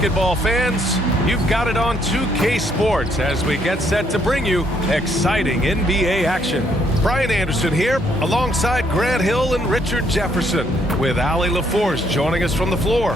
basketball fans. You've got it on 2K Sports as we get set to bring you exciting NBA action. Brian Anderson here alongside Grant Hill and Richard Jefferson with Allie LaForce joining us from the floor.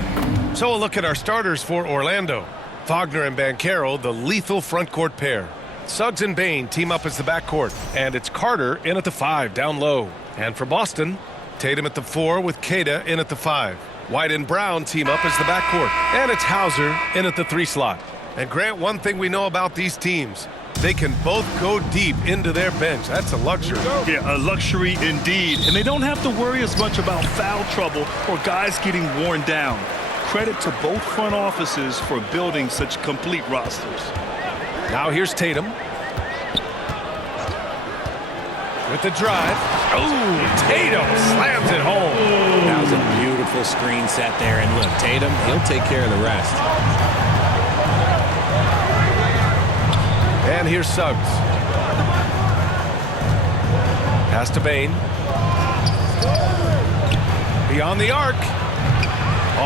So a look at our starters for Orlando. Wagner and Banchero, the lethal front court pair. Suggs and Bane team up as the backcourt, and it's Carter in at the 5 down low. And for Boston, Tatum at the 4 with Queta in at the 5. White and Brown team up as the backcourt, and it's Hauser in at the 3 slot. And Grant, one thing we know about these teams, they can both go deep into their bench. That's a luxury. Yeah, a luxury indeed. And they don't have to worry as much about foul trouble or guys getting worn down. Credit to both front offices for building such complete rosters. Now here's Tatum. With the drive. Oh, Tatum slams it home. That was a beautiful screen set there. And look, Tatum, he'll take care of the rest. And here's Suggs. Pass to Bane. Beyond the arc.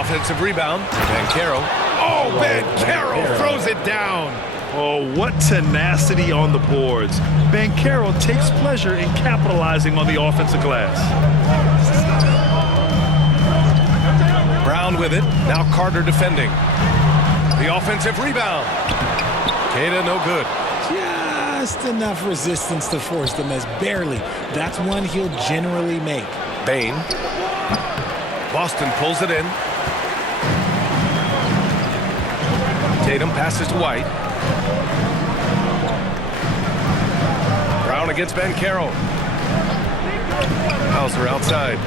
Offensive rebound. Banchero. Oh, Banchero throws it down. Oh, what tenacity on the boards. Banchero takes pleasure in capitalizing on the offensive glass. Brown with it. Now Carter defending. The offensive rebound. Queta no good. Just enough resistance to force the miss. Barely. That's one he'll generally make. Bane. Boston pulls it in. Tatum passes to White. Brown against Banchero. Hauser outside.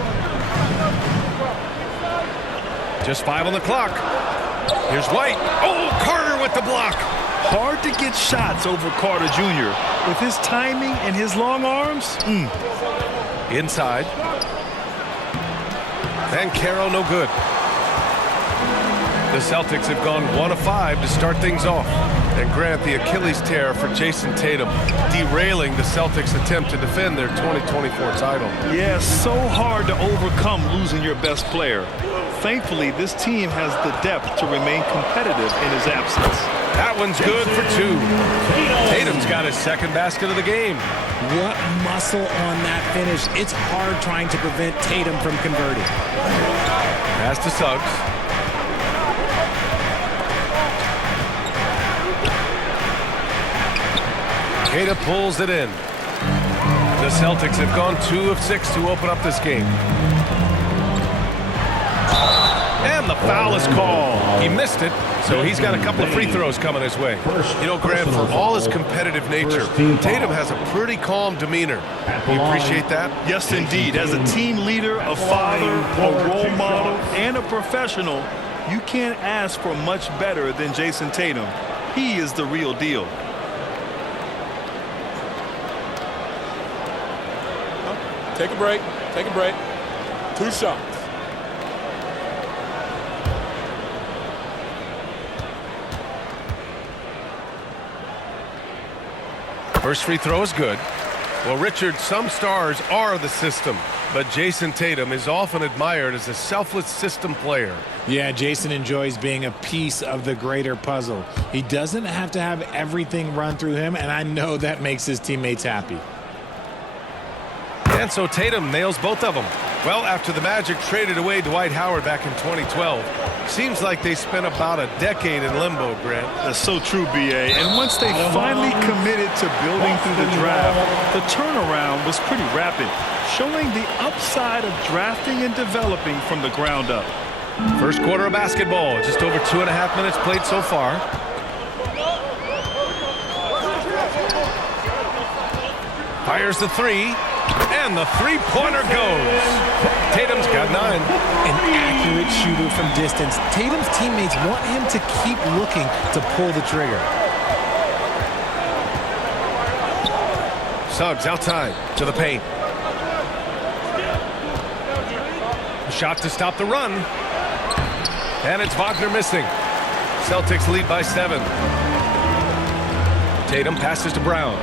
Just 5 on the clock. Here's White. Oh, Carter with the block. Hard to get shots over Carter Jr. With his timing and his long arms. Inside. Banchero no good. The Celtics have gone 1 of 5 to start things off. And Grant, the Achilles tear for Jason Tatum, derailing the Celtics' attempt to defend their 2024 title. Yeah, so hard to overcome losing your best player. Thankfully, this team has the depth to remain competitive in his absence. That one's good for 2. Tatum's got his second basket of the game. What muscle on that finish. It's hard trying to prevent Tatum from converting. Pass to Suggs. Queta pulls it in. The Celtics have gone 2 of 6 to open up this game. And the foul is called. He missed it, so he's got a couple of free throws coming his way. You know, Grant, for all his competitive nature, Tatum has a pretty calm demeanor. You appreciate that? Yes, indeed. As a team leader, a father, a role model, and a professional, you can't ask for much better than Jason Tatum. He is the real deal. Take a break. Take a break. 2 shots. First free throw is good. Well, Richard, some stars are the system, but Jason Tatum is often admired as a selfless system player. Yeah, Jason enjoys being a piece of the greater puzzle. He doesn't have to have everything run through him, and I know that makes his teammates happy. And so Tatum nails both of them. Well, after the Magic traded away Dwight Howard back in 2012, seems like they spent about a decade in limbo, Grant. That's so true, B.A. And once they finally committed to building through the draft, the turnaround was pretty rapid, showing the upside of drafting and developing from the ground up. First quarter of basketball, just over 2.5 minutes played so far. Fires the 3. And the three-pointer goes. Tatum's got 9. An accurate shooter from distance. Tatum's teammates want him to keep looking to pull the trigger. Suggs outside to the paint. Shot to stop the run. And it's Wagner missing. Celtics lead by 7. Tatum passes to Brown.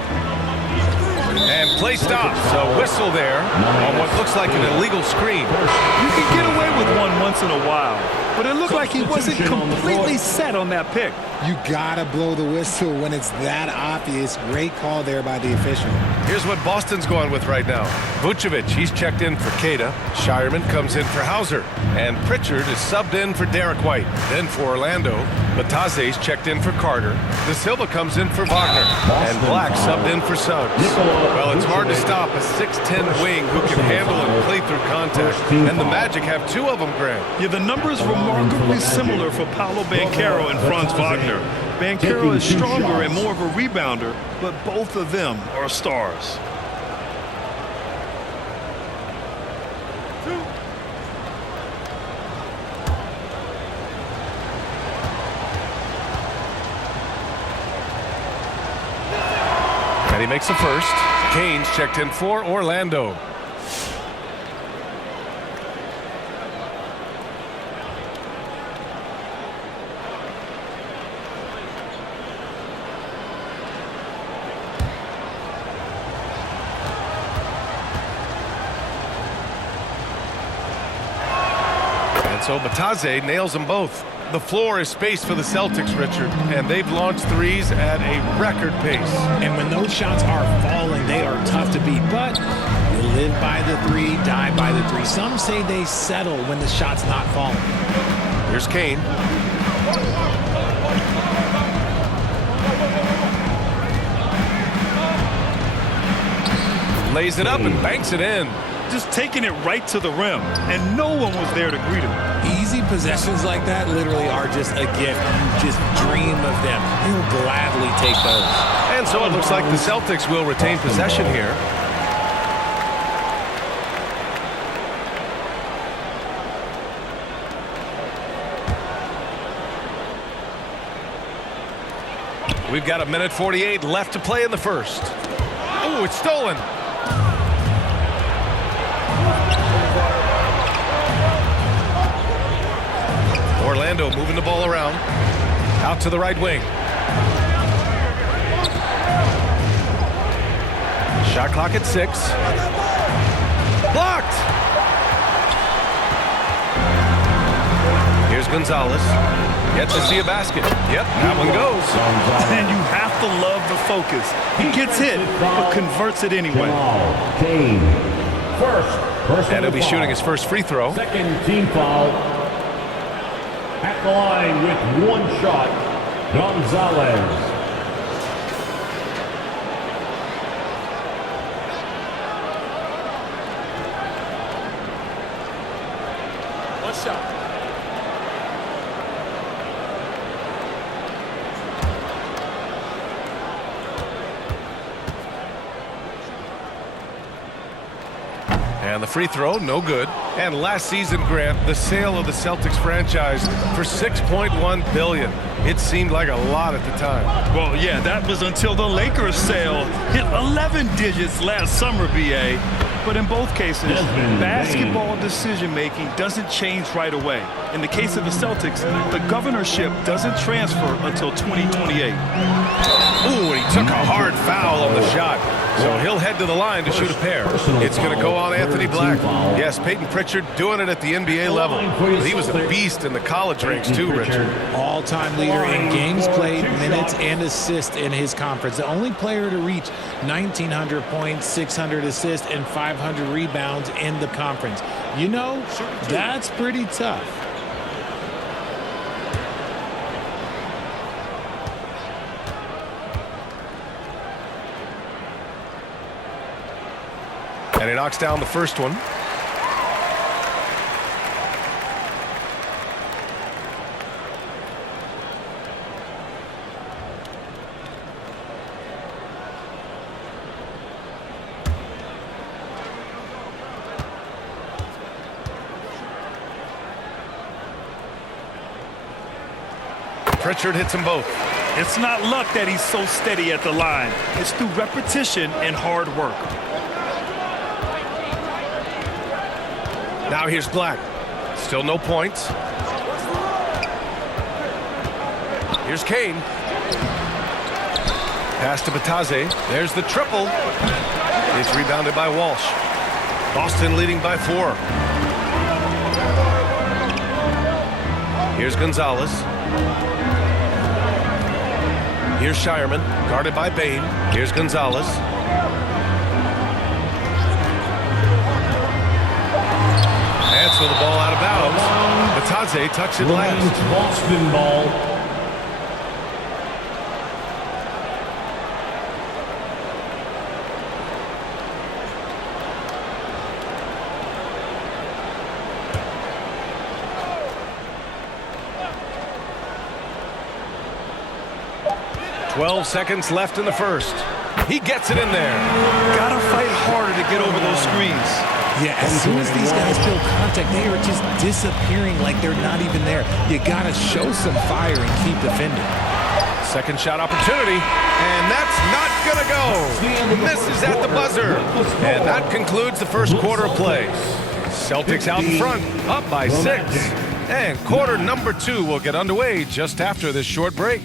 And play stops. A whistle there on what looks like an illegal screen. You can get away with one once in a while, but it looked like he wasn't completely set on that pick. You gotta blow the whistle when it's that obvious. Great call there by the official. Here's what Boston's going with right now. Vucevic, he's checked in for Cada. Shireman comes in for Hauser. And Pritchard is subbed in for Derek White. Then for Orlando, Bataze's checked in for Carter. De Silva comes in for Wagner. And Black subbed in for Suggs. Well, it's hard to stop a 6'10 wing who can handle and play through contact. And the Magic have two of them, Grant. Yeah, the numbers remarkably similar for Paolo Banchero and Franz Wagner. Banchero is stronger and more of a rebounder, but both of them are stars. And he makes the first. Kane's checked in for Orlando. So Bataze nails them both. The floor is spaced for the Celtics, Richard, and they've launched threes at a record pace. And when those shots are falling, they are tough to beat. But you live by the three, die by the three. Some say they settle when the shot's not falling. Here's Kane. Lays it up and banks it in. Just taking it right to the rim, and no one was there to greet him. Easy possessions like that literally are just a gift. You just dream of them. He'll gladly take those. And so it looks like the Celtics will retain possession here. We've got 1:48 left to play in the first. Oh, it's stolen. Orlando moving the ball around. Out to the right wing. Shot clock at 6. Blocked! Here's Gonzalez. Gets to see a basket. Yep, that one goes. And you have to love the focus. He gets hit, but converts it anyway. And he'll be shooting his first free throw. Second team foul. At the line with one shot, Gonzalez. One shot. And the free throw, no good. And last season, Grant, the sale of the Celtics franchise for $6.1 billion. It seemed like a lot at the time. Well, yeah, that was until the Lakers sale hit 11 digits last summer, BA. But in both cases, basketball decision-making doesn't change right away. In the case of the Celtics, the governorship doesn't transfer until 2028. Ooh, and he took a hard foul on the shot. So he'll head to the line to shoot a pair. It's going to go on Anthony Black. Yes, Peyton Pritchard doing it at the NBA level. But he was a beast in the college ranks too, Richard. All-time leader in games played, minutes, and assists in his conference. The only player to reach 1,900 points, 600 assists, and 500 rebounds in the conference. You know, that's pretty tough. And he knocks down the first one. Pritchard hits them both. It's not luck that he's so steady at the line. It's through repetition and hard work. Now here's Black. Still no points. Here's Kane. Pass to Bataze. There's the triple. It's rebounded by Walsh. Boston leading by 4. Here's Gonzalez. Here's Shireman, guarded by Bain. Here's Gonzalez. Answer the ball out of bounds. Batadze touched it last. Boston ball. Seconds left in the first. He gets it in there. Gotta fight harder to get over those screens. Yeah, as soon as these guys feel contact, they are just disappearing like they're not even there. You gotta show some fire and keep defending. Second shot opportunity, and that's not gonna go. Misses at the buzzer. And that concludes the first quarter of play. Celtics out in front, up by 6. And quarter number 2 will get underway just after this short break.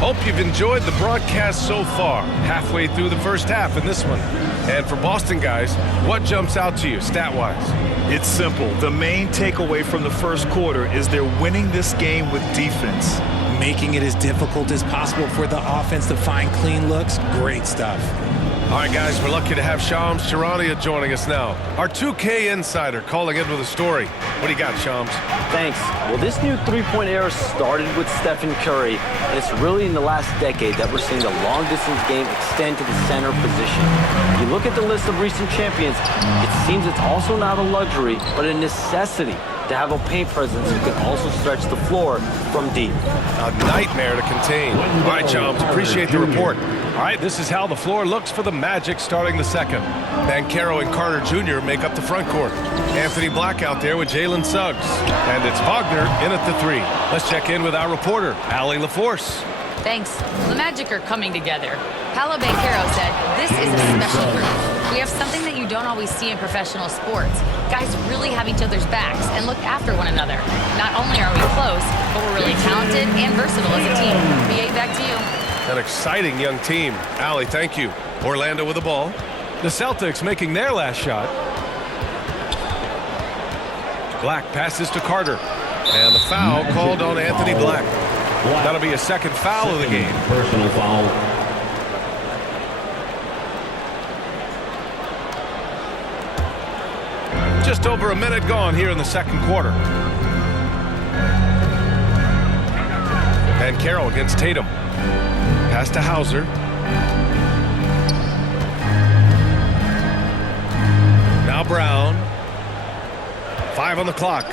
Hope you've enjoyed the broadcast so far. Halfway through the first half in this one. And for Boston guys, what jumps out to you stat-wise? It's simple. The main takeaway from the first quarter is they're winning this game with defense. Making it as difficult as possible for the offense to find clean looks. Great stuff. All right, guys, we're lucky to have Shams Charania joining us now. Our 2K insider calling in with a story. What do you got, Shams? Thanks. Well, this new three-point era started with Stephen Curry, and it's really in the last decade that we're seeing the long-distance game extend to the center position. If you look at the list of recent champions, it seems it's also not a luxury, but a necessity to have a paint presence who can also stretch the floor from deep. A nightmare to contain. All right, Shams, appreciate the report. All right, this is how the floor looks for the Magic starting the second. Banchero and Carter Jr. make up the front court. Anthony Black out there with Jalen Suggs. And it's Wagner in at the 3. Let's check in with our reporter, Allie LaForce. Thanks. The Magic are coming together. Paolo Banchero said, "This is a special group. We have something that you don't always see in professional sports. Guys really have each other's backs and look after one another. Not only are we close, but we're really talented and versatile as a team." BA, back to you. An exciting young team. Allie, thank you. Orlando with the ball. The Celtics making their last shot. Black passes to Carter. And the foul called on Anthony Black. That'll be a second foul of the game. Personal foul. Just over a minute gone here in the second quarter. Banchero against Tatum. Pass to Hauser. Now Brown. 5 on the clock.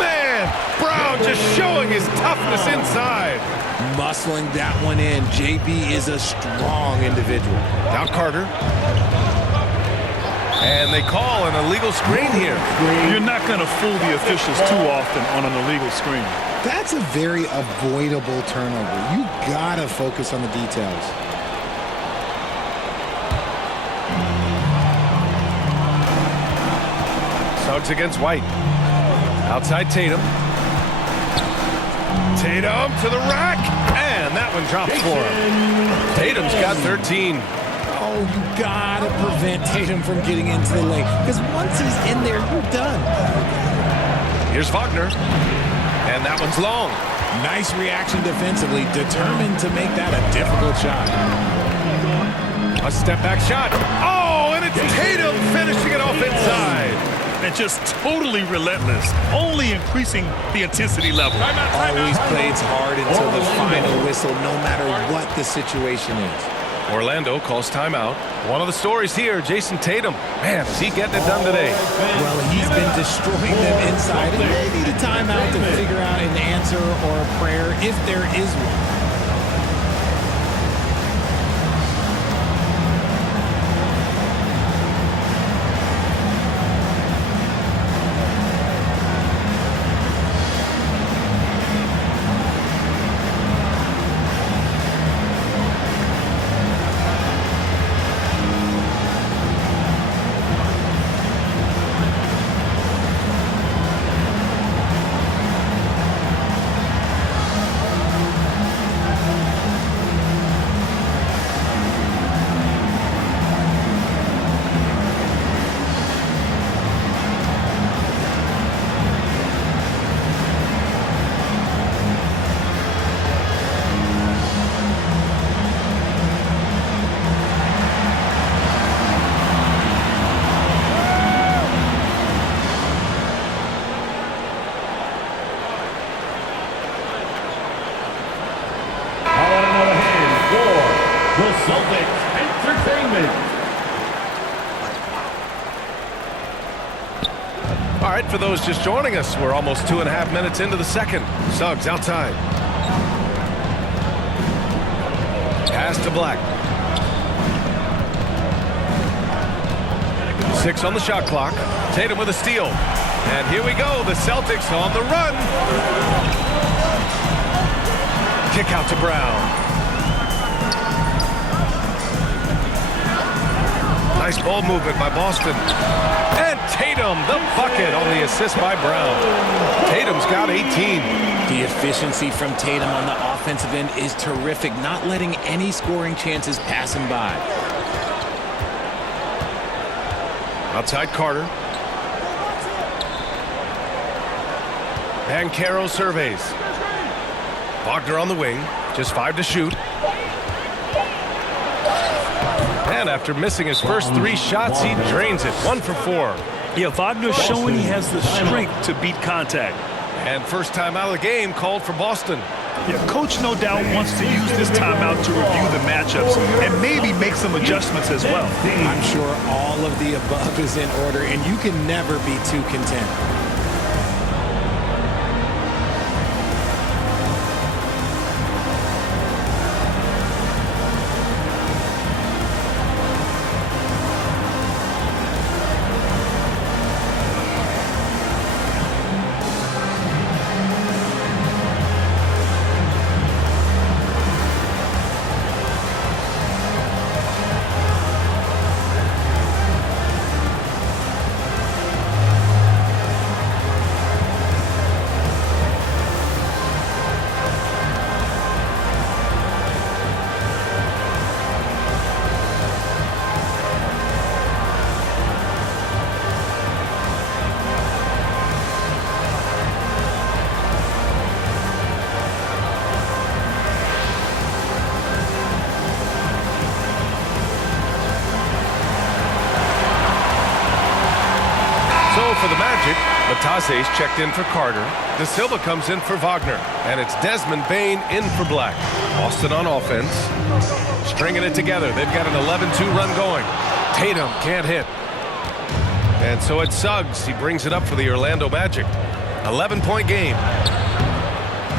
Man, Brown just showing his toughness inside. Muscling that one in. JB is a strong individual. Now Carter. And they call an illegal screen here. You're not going to fool the officials too often on an illegal screen. That's a very avoidable turnover. You gotta focus on the details. Suggs against White. Outside Tatum. Tatum to the rack. And that one drops for him. Tatum's got 13. Oh, you gotta prevent Tatum from getting into the lane. Because once he's in there, you're done. Here's Wagner. And that one's long. Nice reaction defensively. Determined to make that a difficult shot. A step back shot. Oh, and it's Tatum finishing it off inside. And just totally relentless, only increasing the intensity level. Always plays hard until the final whistle, no matter what the situation is. Orlando calls timeout. One of the stories here, Jason Tatum. Man, is he getting it done today? Well, he's been destroying them inside, and they need a timeout to figure out an answer or a prayer if there is one. right, for those just joining us, we're almost 2.5 minutes into the second. Suggs outside. Pass to Black. 6 on the shot clock. Tatum with a steal. And here we go. The Celtics on the run. Kick out to Brown. Nice ball movement by Boston. And Tatum, the bucket on the assist by Brown. Tatum's got 18. The efficiency from Tatum on the offensive end is terrific, not letting any scoring chances pass him by. Outside Carter. Banchero surveys. Wagner on the wing. Just 5 to shoot. And after missing his first 3 shots, he drains it. 1 for 4. Yeah, Wagner's showing he has the strength to beat contact. And first time out of the game called for Boston. Yeah, coach no doubt wants to use this timeout to review the matchups and maybe make some adjustments as well. I'm sure all of the above is in order, and you can never be too content. For the Magic, Batase's checked in for Carter. De Silva comes in for Wagner. And it's Desmond Bane in for Black. Boston on offense. Stringing it together. They've got an 11-2 run going. Tatum can't hit. And so it's Suggs. He brings it up for the Orlando Magic. 11-point game.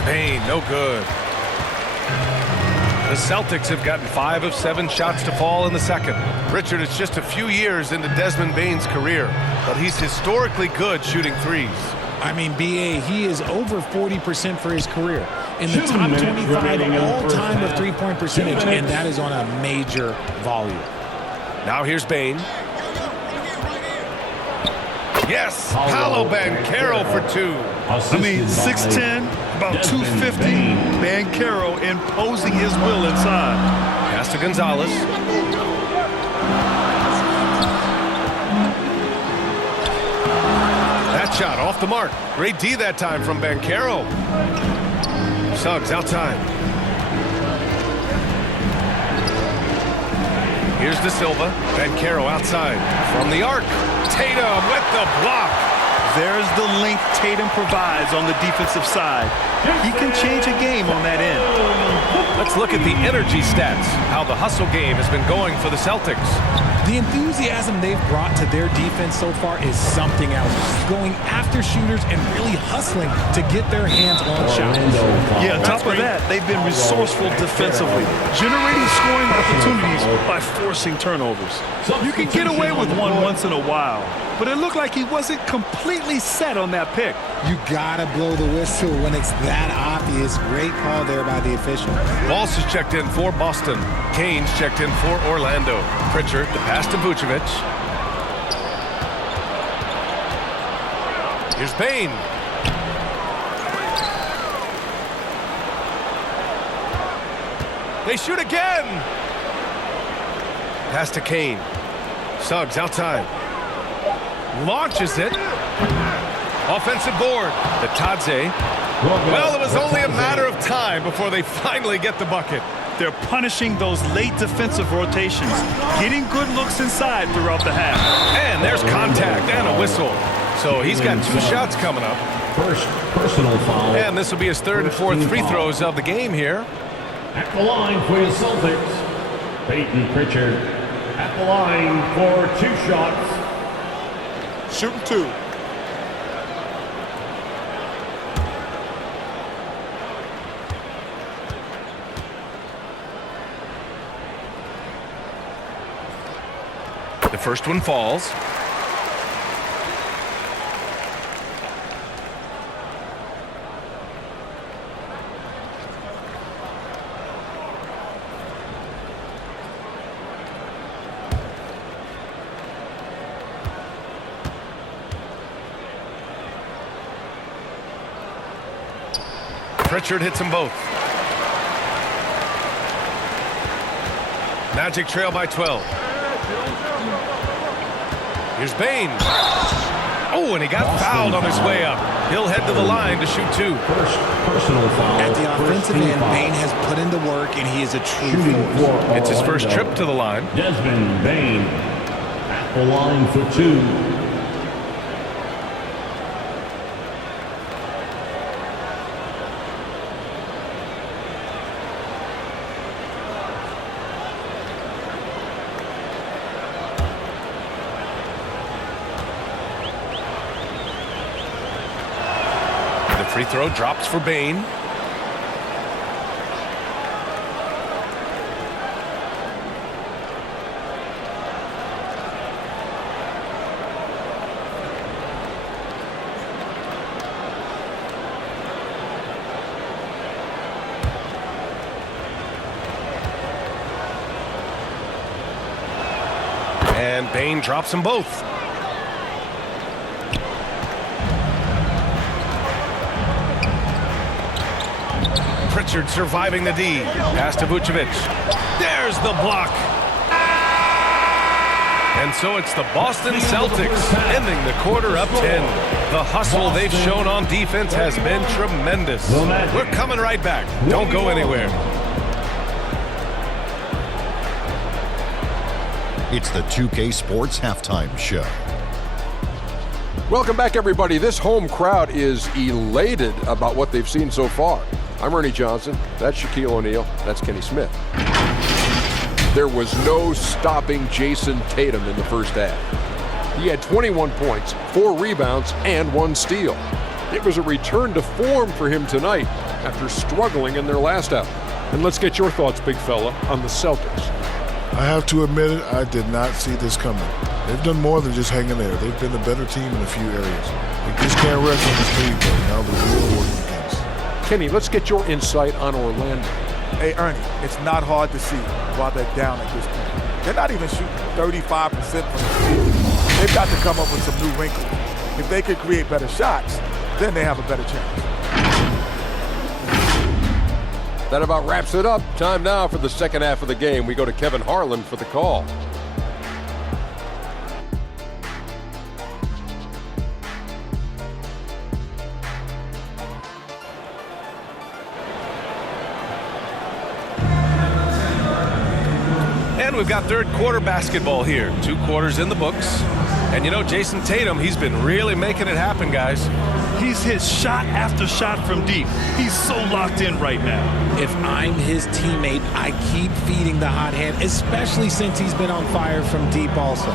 Bane, no good. The Celtics have gotten 5 of 7 shots to fall in the second. Richard, it's just a few years into Desmond Bane's career, but he's historically good shooting threes. I mean, BA, he is over 40% for his career. In the top 25 all-time of three-point percentage, and that is on a major volume. Now here's Bane. Yes, Paolo Banchero for 2. I mean, 6'10", about 250. Banchero imposing his will inside. Pass to Gonzalez. That shot off the mark. Great D that time from Banchero. Suggs outside. Here's De Silva. Banchero outside. From the arc. Tatum with the block. There's the length Tatum provides on the defensive side. He can change a game on that end. Let's look at the energy stats. How the hustle game has been going for the Celtics. The enthusiasm they've brought to their defense so far is something else. Going after shooters and really hustling to get their hands on shots. Yeah, on top of that, they've been resourceful defensively, generating scoring opportunities by forcing turnovers. You can get away with one once in a while, but it looked like he wasn't completely set on that pick. You gotta blow the whistle when it's that obvious. Great call there by the official. Walsh is checked in for Boston. Kane's checked in for Orlando. Pritchard to pass to Vucevic. Here's Bane. They shoot again. Pass to Kane. Suggs outside. Launches it. Offensive board. The Tadze. Well, it was only a matter of time before they finally get the bucket. They're punishing those late defensive rotations, getting good looks inside throughout the half. And there's contact and a whistle. So he's got 2 shots coming up. First personal foul. And this will be his 3rd and 4th free throws of the game here. At the line for the Celtics, Peyton Pritchard. At the line for 2 shots. Shooting 2. The first one falls. Pritchard hits them both. Magic trail by 12. Here's Bane. Oh, and he got fouled on his way up. He'll head to the line to shoot 2. First personal foul. At the offensive end, Bane has put in the work, and he is a true force. It's his first trip to the line. Desmond Bane at the line for 2. Free throw drops for Bane. And Bane drops them both. Pritchard surviving the D. Pass to Vucevic. There's the block. And so it's the Boston Celtics ending the quarter up 10. The hustle they've shown on defense has been tremendous. We're coming right back. Don't go anywhere. It's the 2K Sports Halftime Show. Welcome back, everybody. This home crowd is elated about what they've seen so far. I'm Ernie Johnson. That's Shaquille O'Neal. That's Kenny Smith. There was no stopping Jason Tatum in the first half. He had 21 points, 4 rebounds, and 1 steal. It was a return to form for him tonight after struggling in their last out. And let's get your thoughts, big fella, on the Celtics. I have to admit it, I did not see this coming. They've done more than just hang in there. They've been the better team in a few areas. They just can't rest on this lead, but now the real work begins. Kenny, let's get your insight on Orlando. Hey, Ernie, it's not hard to see why they're down at this point. They're not even shooting 35% from the field. They've got to come up with some new wrinkles. If they could create better shots, then they have a better chance. That about wraps it up. Time now for the second half of the game. We go to Kevin Harlan for the call. And we've got third quarter basketball here. 2 quarters in the books. And you know, Jason Tatum, he's been really making it happen, guys. He's hit shot after shot from deep. He's so locked in right now. If I'm his teammate, I keep feeding the hot hand, especially since he's been on fire from deep also.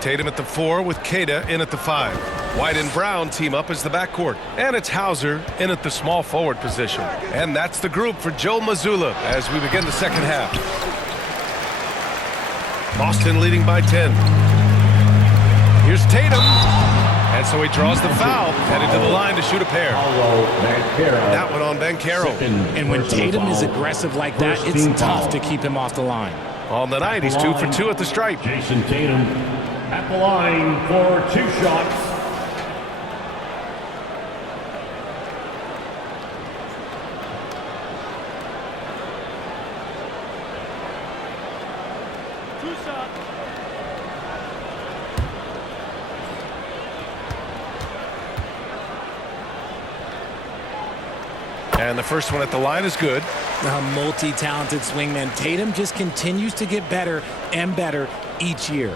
Tatum at the 4 with Queta in at the 5. White and Brown team up as the backcourt. And it's Hauser in at the small forward position. And that's the group for Joe Mazzulla as we begin the second half. Boston leading by 10. Here's Tatum. And so he draws the foul, headed to the line to shoot a pair. That one on Banchero. And when Tatum is aggressive like that, it's tough to keep him off the line. On the night, he's 2 for 2 at the stripe. Jason Tatum at the line for 2 shots. And the first one at the line is good. A multi-talented swingman. Tatum just continues to get better and better each year.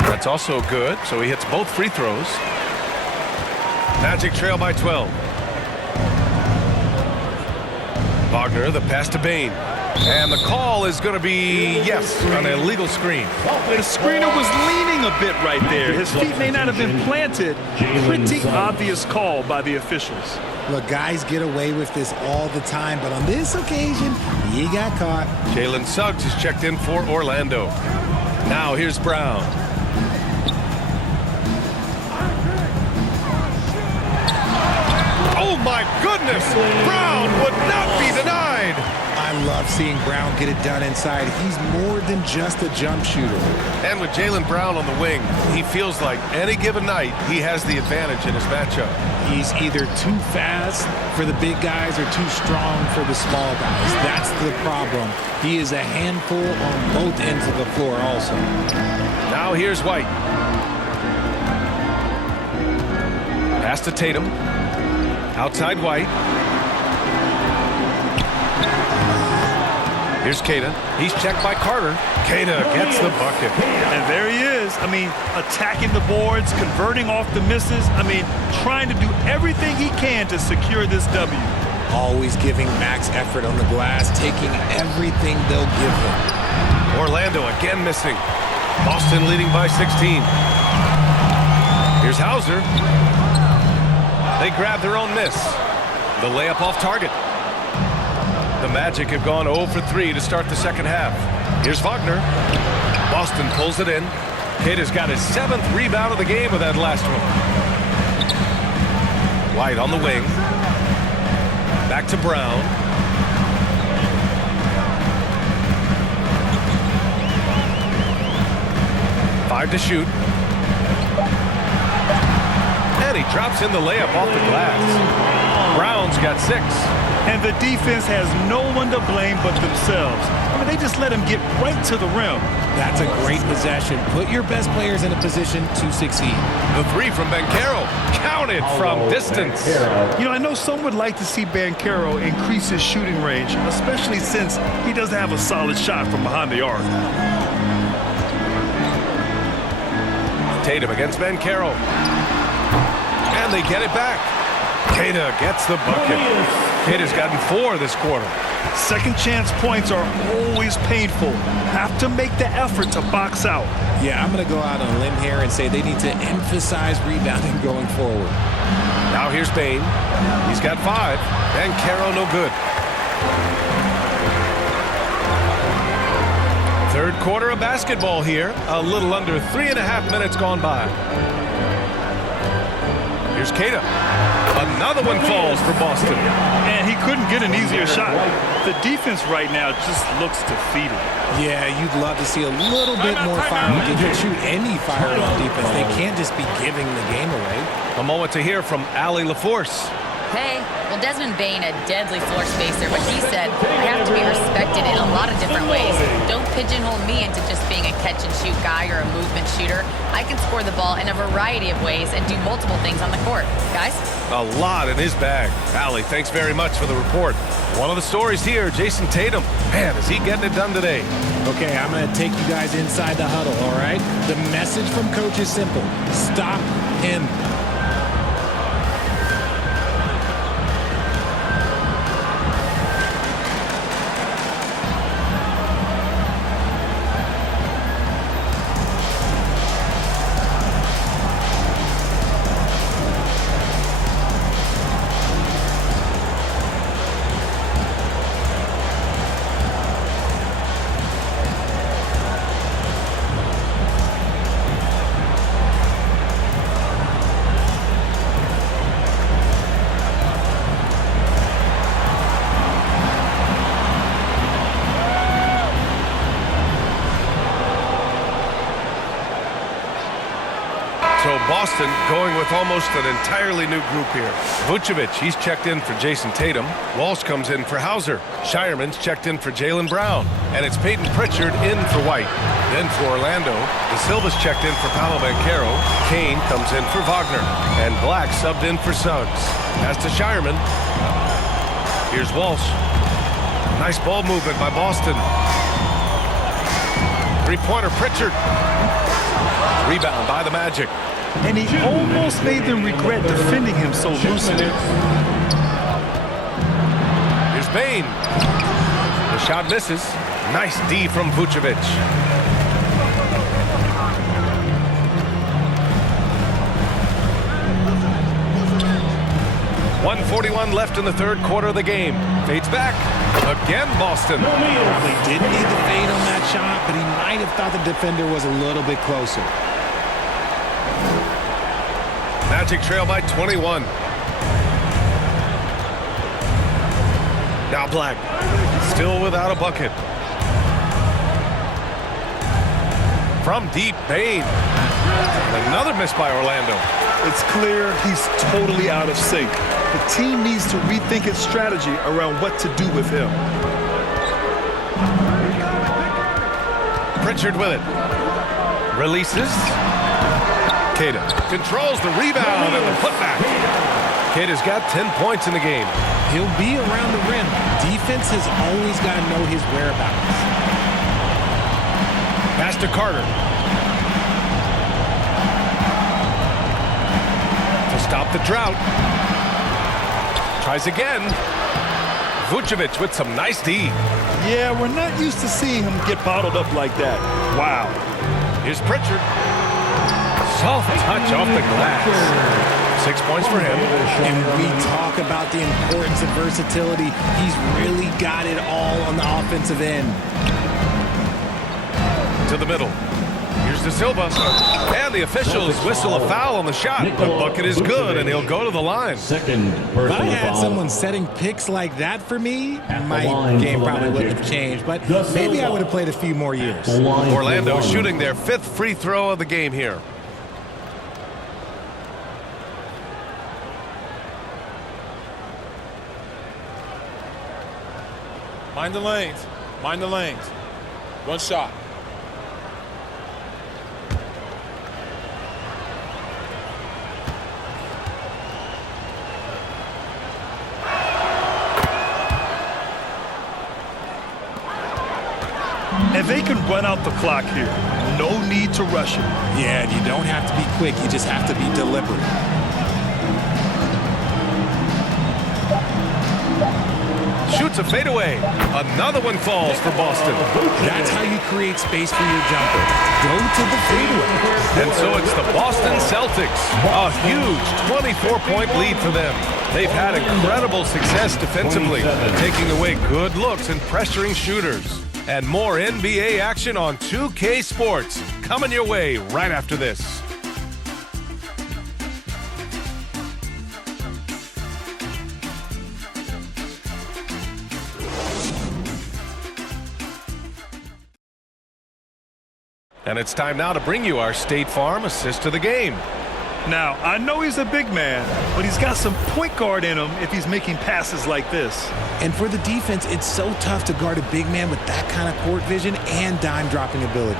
That's also good, so he hits both free throws. Magic trail by 12. Wagner, the pass to Bain. And the call is going to be, yes, an illegal screen. The screener was leaning a bit right there. His feet may not have been planted. Pretty obvious call by the officials. Look, guys get away with this all the time, but on this occasion, he got caught. Jalen Suggs is checked in for Orlando. Now here's Brown. Oh my goodness! Brown would not be denied! I love seeing Brown get it done inside. He's more than just a jump shooter. And with Jalen Brown on the wing, he feels like any given night he has the advantage in his matchup. He's either too fast for the big guys or too strong for the small guys. That's the problem. He is a handful on both ends of the floor also. Now here's White. Pass to Tatum. Outside White. Here's Queta. He's checked by Carter. Queta gets the bucket. And there he is. I mean, attacking the boards, converting off the misses. I mean, trying to do everything he can to secure this W. Always giving max effort on the glass, taking everything they'll give him. Orlando again missing. Boston leading by 16. Here's Hauser. They grab their own miss. The layup off target. The Magic have gone 0 for 3 to start the second half. Here's Wagner. Boston pulls it in. Queta's got his 7th rebound of the game with that last one. White on the wing. Back to Brown. Five to shoot. And he drops in the layup off the glass. Brown's got 6. And the defense has no one to blame but themselves. I mean, they just let him get right to the rim. That's a great possession. Put your best players in a position to succeed. The 3 from Banchero, counted from distance. You know, I know some would like to see Banchero increase his shooting range, especially since he doesn't have a solid shot from behind the arc. Tatum against Banchero. And they get it back. Queta gets the bucket. Queta's gotten 4 this quarter. Second chance points are always painful. Have to make the effort to box out. Yeah, I'm going to go out on a limb here and say they need to emphasize rebounding going forward. Now here's Bain. He's got 5. Banchero no good. Third quarter of basketball here. A little under 3.5 minutes gone by. Here's Queta. Another one falls for Boston. And he couldn't get an easier shot. The defense right now just looks defeated. Yeah, you'd love to see a little bit more fire. They can shoot any fire on defense. They can't just be giving the game away. A moment to hear from Allie LaForce. Hey, well, Desmond Bain, a deadly floor spacer, but he said, I have to be respected in a lot of different ways. Don't pigeonhole me into just being a catch-and-shoot guy or a movement shooter. I can score the ball in a variety of ways and do multiple things on the court. Guys? A lot in his bag. Allie, thanks very much for the report. One of the stories here, Jason Tatum. Man, is he getting it done today? Okay, I'm going to take you guys inside the huddle, all right? The message from coach is simple. Stop him. So Boston going with almost an entirely new group here. Vucevic, he's checked in for Jason Tatum. Walsh comes in for Hauser. Shireman's checked in for Jalen Brown. And it's Peyton Pritchard in for White. Then for Orlando, De Silva's checked in for Paolo Banchero. Kane comes in for Wagner. And Black subbed in for Suggs. Pass to Shireman. Here's Walsh. Nice ball movement by Boston. Three-pointer Pritchard. Rebound by the Magic. And he almost made them regret defending him so loosely. Here's Bane. The shot misses. Nice D from Vucevic. 1:41 left in the third quarter of the game. Fades back. Again, Boston. Probably didn't need the fade on that shot, but he might have thought the defender was a little bit closer. Magic trail by 21. Now Black. Still without a bucket. From deep, Bane. Another miss by Orlando. It's clear he's totally out of sync. The team needs to rethink its strategy around what to do with him. Pritchard with it. Releases. Queta controls the rebound and the putback. Queta's got 10 points in the game. He'll be around the rim. Defense has always got to know his whereabouts. Pass to Carter. To stop the drought. Tries again. Vucevic with some nice D. Yeah, we're not used to seeing him get bottled up like that. Wow. Here's Pritchard. Soft touch off the glass. 6 points for him. And we talk about the importance of versatility. He's really got it all on the offensive end. To the middle. Here's De Silva. And the officials whistle a foul on the shot. The bucket is good, and he'll go to the line. Second If personal I had foul. someone setting picks like that for me, my game probably wouldn't have changed. But maybe I would have played a few more years. Orlando shooting their 5th free throw of the game here. Mind the lanes. Mind the lanes. One shot. And they can run out the clock here. No need to rush it. Yeah, and you don't have to be quick. You just have to be deliberate. Shoots a fadeaway. Another one falls for Boston. That's how you create space for your jumper. Go to the fadeaway. And so it's the Boston Celtics. A huge 24-point lead for them. They've had incredible success defensively, taking away good looks and pressuring shooters. And more NBA action on 2K Sports coming your way right after this. And it's time now to bring you our State Farm assist to the game. Now, I know he's a big man, but he's got some point guard in him if he's making passes like this. And for the defense, it's so tough to guard a big man with that kind of court vision and dime dropping ability.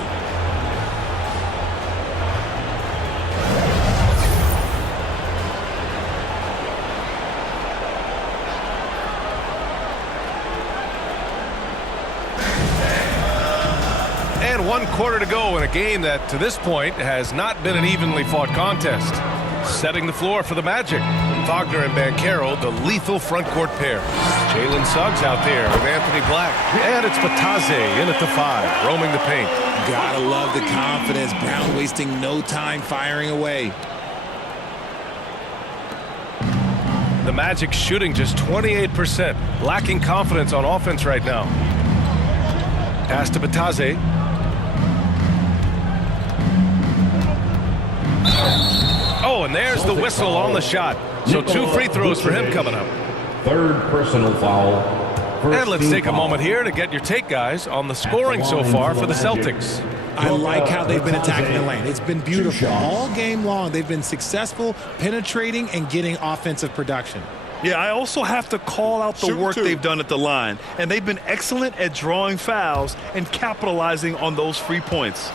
And 1 quarter to go in a game that, to this point, has not been an evenly fought contest. Setting the floor for the Magic. Wagner and Banchero, the lethal front court pair. Jalen Suggs out there with Anthony Black. And it's Batase in at the 5, roaming the paint. Gotta love the confidence. Brown wasting no time firing away. The Magic shooting just 28%. Lacking confidence on offense right now. Pass to Batase. Oh, and there's the whistle on the shot. So 2 free throws for him coming up. Third personal foul. And let's take a moment here to get your take, guys, on the scoring so far for the Celtics. I like how they've been attacking the lane. It's been beautiful all game long. They've been successful penetrating and getting offensive production. Yeah, I also have to call out the work they've done at the line. And they've been excellent at drawing fouls and capitalizing on those free points.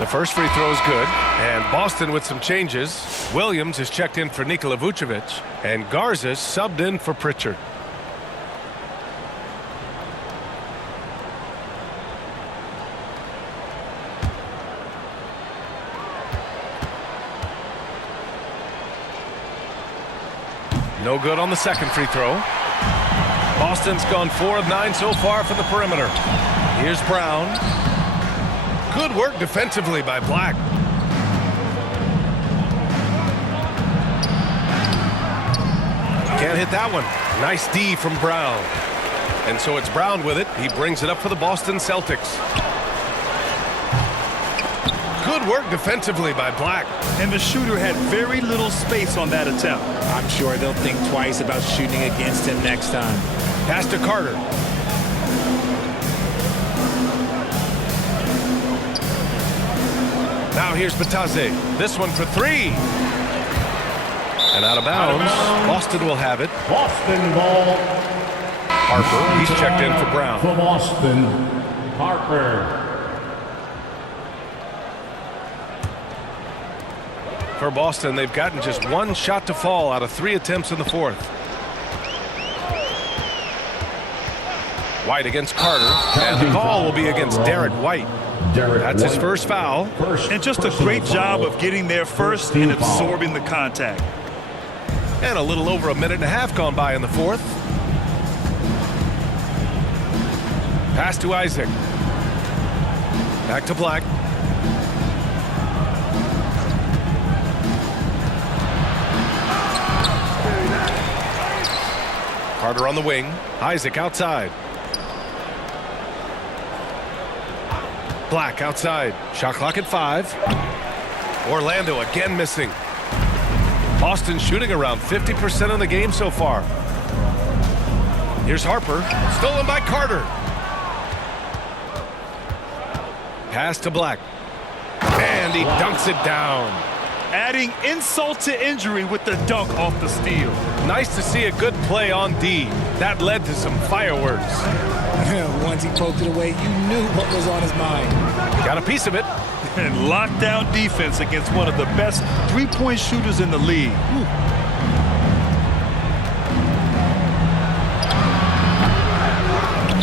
The first free throw is good, and Boston with some changes. Williams is checked in for Nikola Vucevic, and Garza subbed in for Pritchard. No good on the second free throw. Boston's gone 4 of 9 so far from the perimeter. Here's Brown. Good work defensively by Black. Can't hit that one. Nice D from Brown. And so it's Brown with it. He brings it up for the Boston Celtics. Good work defensively by Black. And the shooter had very little space on that attempt. I'm sure they'll think twice about shooting against him next time. Pass to Carter. Now here's Batase. This one for 3. And out of bounds. Boston will have it. Boston ball. Harper, he's checked in for Brown. For Boston, Harper. For Boston, they've gotten just 1 shot to fall out of 3 attempts in the fourth. White against Carter, and the call will be against Derek White. That's his first foul. And just a great job of getting there first and absorbing the contact. And a little over a minute and a half gone by in the fourth. Pass to Isaac. Back to Black. Carter on the wing. Isaac outside. Black outside. Shot clock at 5. Orlando again missing. Boston shooting around 50% of the game so far. Here's Harper. Stolen by Carter. Pass to Black. And he dunks it down. Adding insult to injury with the dunk off the steal. Nice to see a good play on D. That led to some fireworks. Once he poked it away, you knew what was on his mind. Got a piece of it. And lockdown defense against one of the best three-point shooters in the league.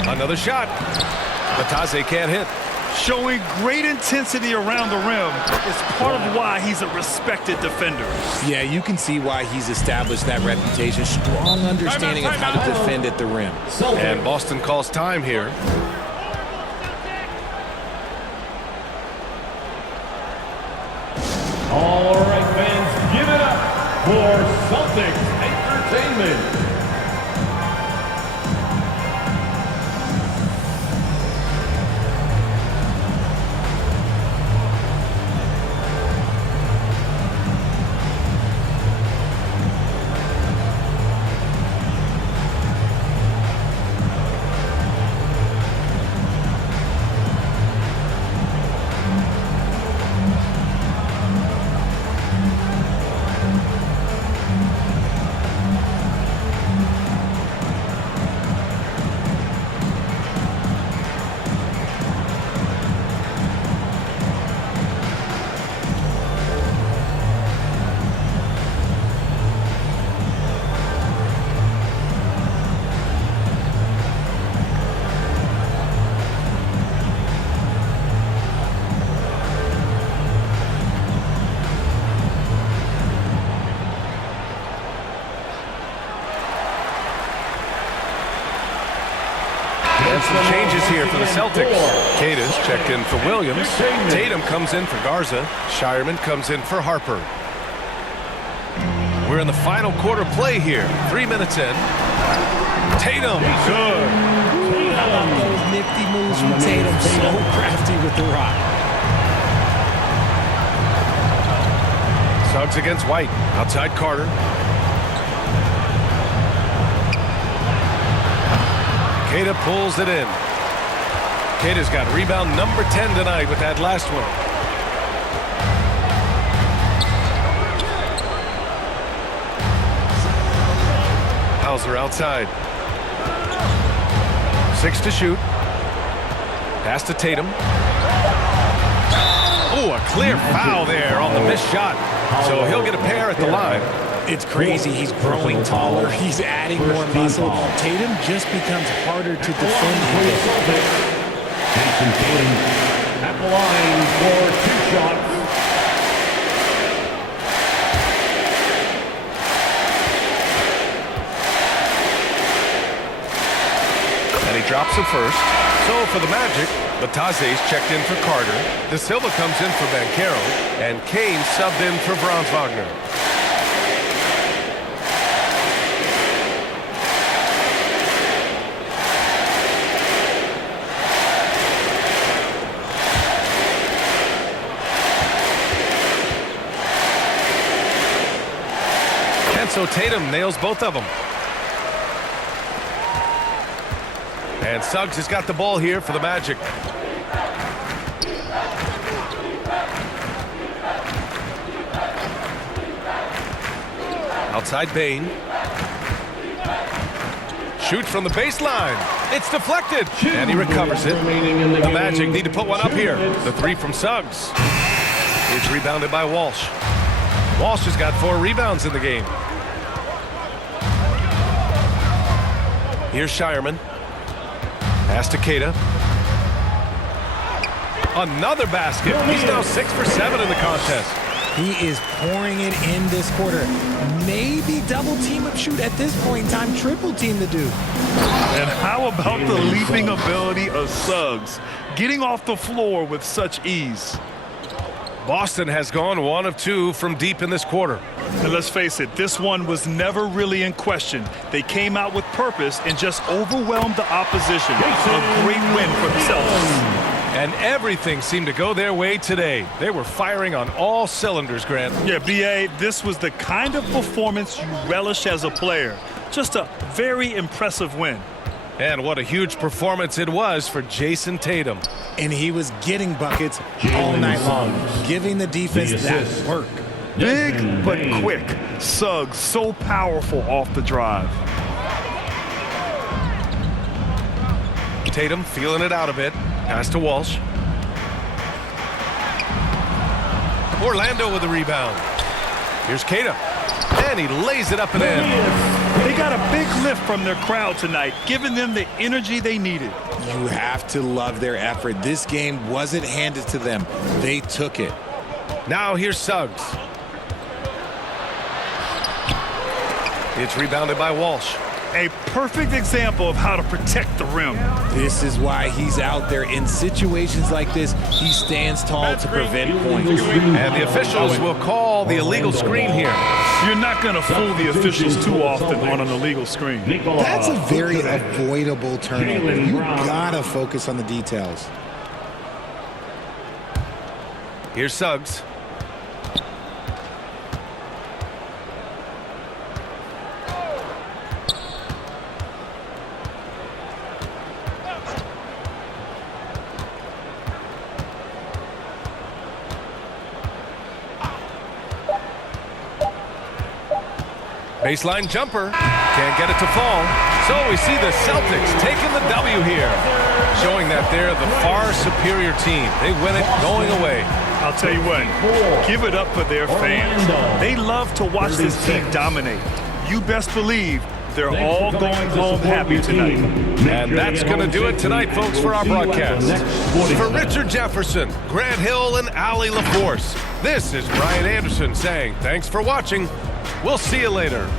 Another shot. Batase can't hit. Showing great intensity around the rim is part of why he's a respected defender. Yeah, you can see why he's established that reputation. Strong understanding of how to defend at the rim. And Boston calls time here. All right, fans, give it up for Celtics Entertainment. Some changes here for the Celtics. Cadence checked in for Williams. Tatum comes in for Garza. Shireman comes in for Harper. We're in the final quarter play here. 3 minutes in. Tatum, good. How about those nifty moves from Tatum? So crafty with the rock. Suggs against White. Outside Carter. Queta pulls it in. Queta's got rebound number 10 tonight with that last one. Hauser outside. 6 to shoot. Pass to Tatum. Oh, a clear foul there on the missed shot. So he'll get a pair at the line. It's crazy. He's growing taller. He's adding more muscle. Tatum just becomes harder to defend. Jason Tatum at the line for 2 shots. drops to first. So for the Magic, Batase's checked in for Carter. De Silva comes in for Banchero. And Kane subbed in for Franz Wagner. And so Tatum nails both of them. And Suggs has got the ball here for the Magic. Outside Bane. Shoots from the baseline. It's deflected. And he recovers it. The Magic need to put one up here. The three from Suggs. It's rebounded by Walsh. Walsh has got 4 rebounds in the game. Here's Shireman. Pass to Keita. Another basket. He's now 6 for 7 in the contest. He is pouring it in this quarter. Maybe double team up shoot at this point in time. Triple team the dude. And how about the leaping ability of Suggs? Getting off the floor with such ease. Boston has gone 1 of 2 from deep in this quarter. And let's face it, this one was never really in question. They came out with purpose and just overwhelmed the opposition. A great win for the Celtics. And everything seemed to go their way today. They were firing on all cylinders, Grant. Yeah, B.A., this was the kind of performance you relish as a player. Just a very impressive win. And what a huge performance it was for Jason Tatum. And he was getting buckets all night long, giving the defense that work. Big but quick. Suggs so powerful off the drive. Tatum feeling it out a bit. Pass to Walsh. Orlando with the rebound. Here's Keita. And he lays it up and in. They got a big lift from their crowd tonight, giving them the energy they needed. You have to love their effort. This game wasn't handed to them. They took it. Now here's Suggs. It's rebounded by Walsh. A perfect example of how to protect the rim. This is why he's out there. In situations like this, he stands tall to prevent points. And the officials will call the illegal screen here. You're not going to fool the officials too often on an illegal screen. That's a very avoidable turnover. You gotta focus on the details. Here's Suggs. Baseline jumper. Can't get it to fall. So we see the Celtics taking the W here, showing that they're the far superior team. They win it going away. I'll tell you what, give it up for their fans. They love to watch this team dominate. You best believe they're all going home happy tonight. And that's going to do it tonight, folks, for our broadcast. For Richard Jefferson, Grant Hill, and Allie LaForce, this is Brian Anderson saying thanks for watching. We'll see you later.